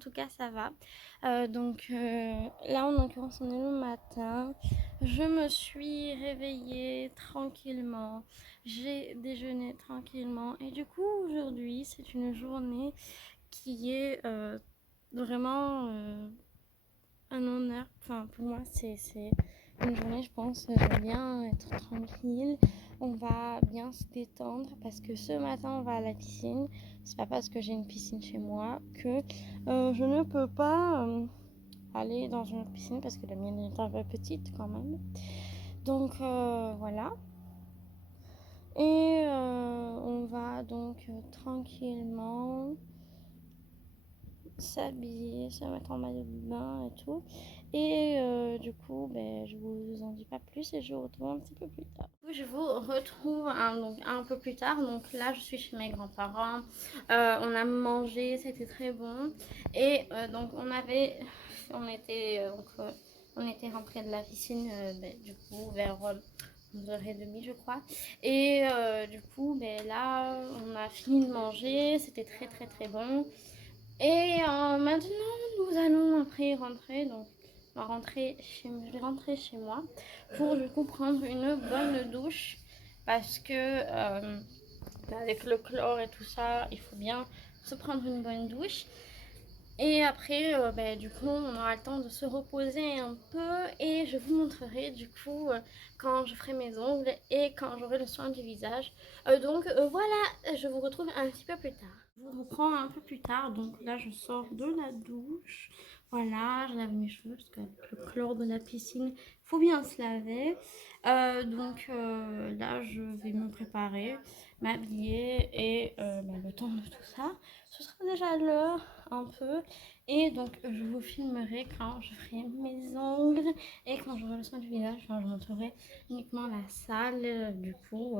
tout cas ça va. Là en l'occurrence on est le matin. Je me suis réveillée tranquillement. J'ai déjeuné tranquillement. Et du coup aujourd'hui c'est une journée qui est vraiment un honneur. Enfin pour moi c'est une journée, je pense, bien être tranquille. On va bien se détendre parce que ce matin on va à la piscine. C'est pas parce que j'ai une piscine chez moi que je ne peux pas aller dans une autre piscine parce que la mienne est un peu petite quand même. Donc voilà. Et on va donc tranquillement s'habiller, se mettre en maillot de bain et tout. Et du coup, je vous en dis pas plus et je vous retrouve un petit peu plus tard. Je vous retrouve un peu plus tard. Donc là, je suis chez mes grands-parents. On a mangé, c'était très bon. Et donc on était rentré de la piscine du coup vers 11h30 je crois. Et du coup, là, on a fini de manger. C'était très très très bon. Et maintenant, nous allons après rentrer. Donc, je vais rentrer chez moi pour du coup prendre une bonne douche parce que avec le chlore et tout ça, il faut bien se prendre une bonne douche. Et après, du coup, on aura le temps de se reposer un peu et je vous montrerai du coup quand je ferai mes ongles et quand j'aurai le soin du visage. Voilà, je vous retrouve un petit peu plus tard. Je vous reprends un peu plus tard. Donc là, je sors de la douche. Voilà, je lave mes cheveux parce qu'avec le chlore de la piscine, il faut bien se laver. Là, je vais me préparer, m'habiller et le temps de tout ça, ce sera déjà l'heure un peu. Et donc, je vous filmerai quand je ferai mes ongles et quand j'aurai le soin du visage. Enfin, je montrerai uniquement la salle. Du coup,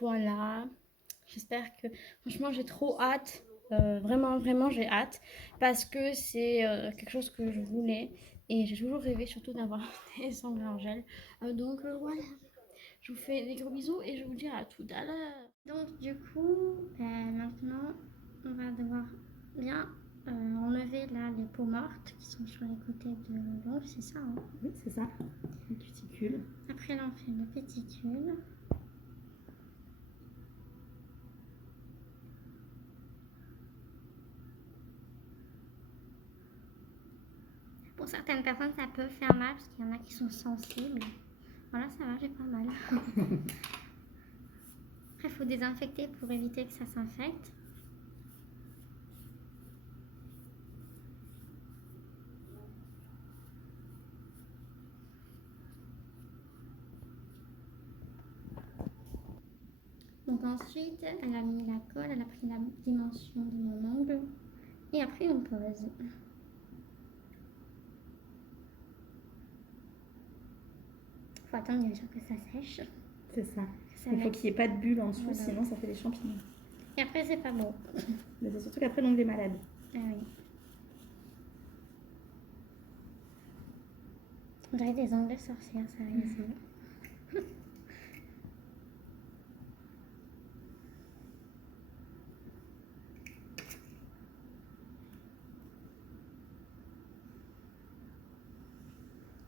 voilà. J'espère que... Franchement, j'ai trop hâte. Vraiment, vraiment, j'ai hâte. Parce que c'est quelque chose que je voulais. Et j'ai toujours rêvé surtout d'avoir des ongles en gel. Voilà. Je vous fais des gros bisous et je vous dis à tout à l'heure. Donc du coup, maintenant, on va devoir bien enlever là les peaux mortes qui sont sur les côtés de l'ongle, c'est ça hein? Oui, c'est ça, les cuticules. Après là, on fait le péticule. Pour certaines personnes, ça peut faire mal parce qu'il y en a qui sont sensibles. Voilà, ça va, j'ai pas mal. Après, il faut désinfecter pour éviter que ça s'infecte. Donc ensuite, elle a mis la colle, elle a pris la dimension de mon ongle. Et après, on pose. Faut attendre bien sûr que ça sèche. C'est ça. Il faut qu'il n'y ait pas de bulles en dessous, voilà. Sinon ça fait des champignons. Et après, c'est pas beau. Mais c'est surtout qu'après, l'ongle est malade. Ah oui. On dirait des ongles sorcières, sérieusement.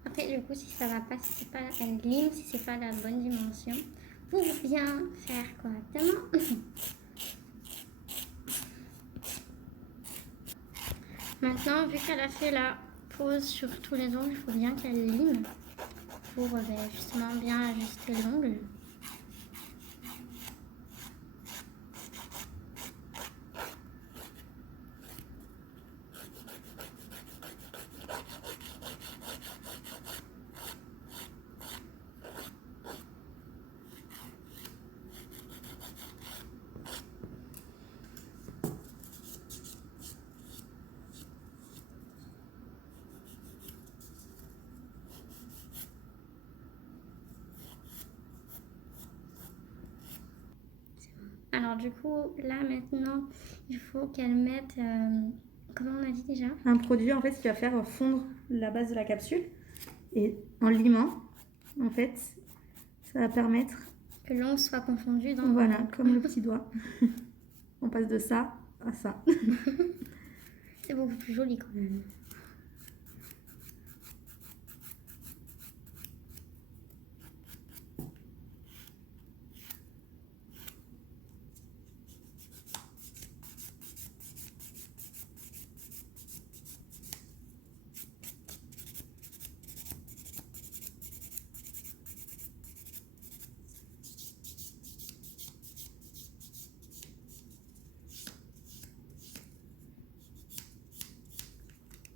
Après, du coup, si ça va pas, si c'est pas la ligne, si c'est pas la bonne dimension, pour bien faire correctement. Maintenant, vu qu'elle a fait la pose sur tous les ongles, il faut bien qu'elle lime pour justement bien ajuster l'ongle. Alors du coup, là maintenant, il faut qu'elle mette, comment on a dit déjà? Un produit en fait qui va faire fondre la base de la capsule. Et en limant, en fait, ça va permettre que l'ongle soit confondu dans voilà, comme le petit doigt. On passe de ça à ça. C'est beaucoup plus joli quand même.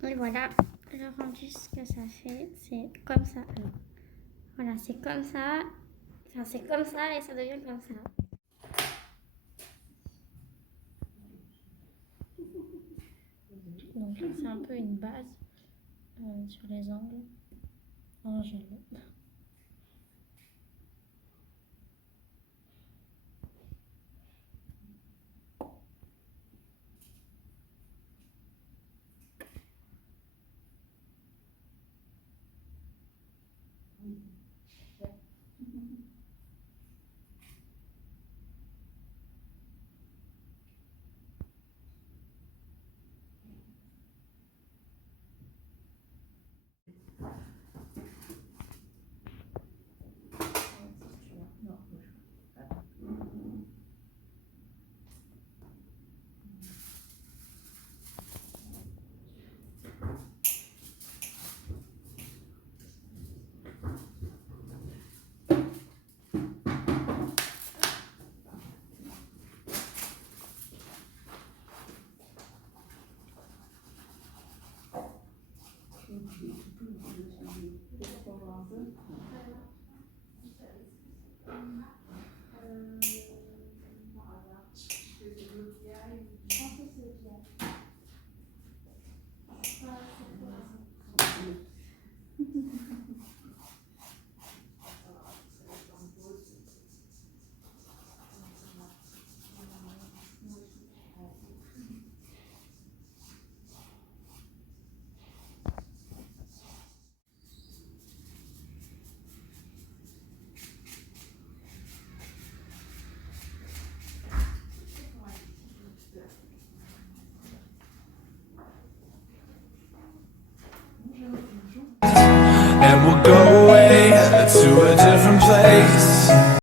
Et voilà, le rendu, ce que ça fait, c'est comme ça. Alors, voilà, c'est comme ça. Enfin, c'est comme ça et ça devient comme ça. Donc là, c'est un peu une base sur les angles en gel.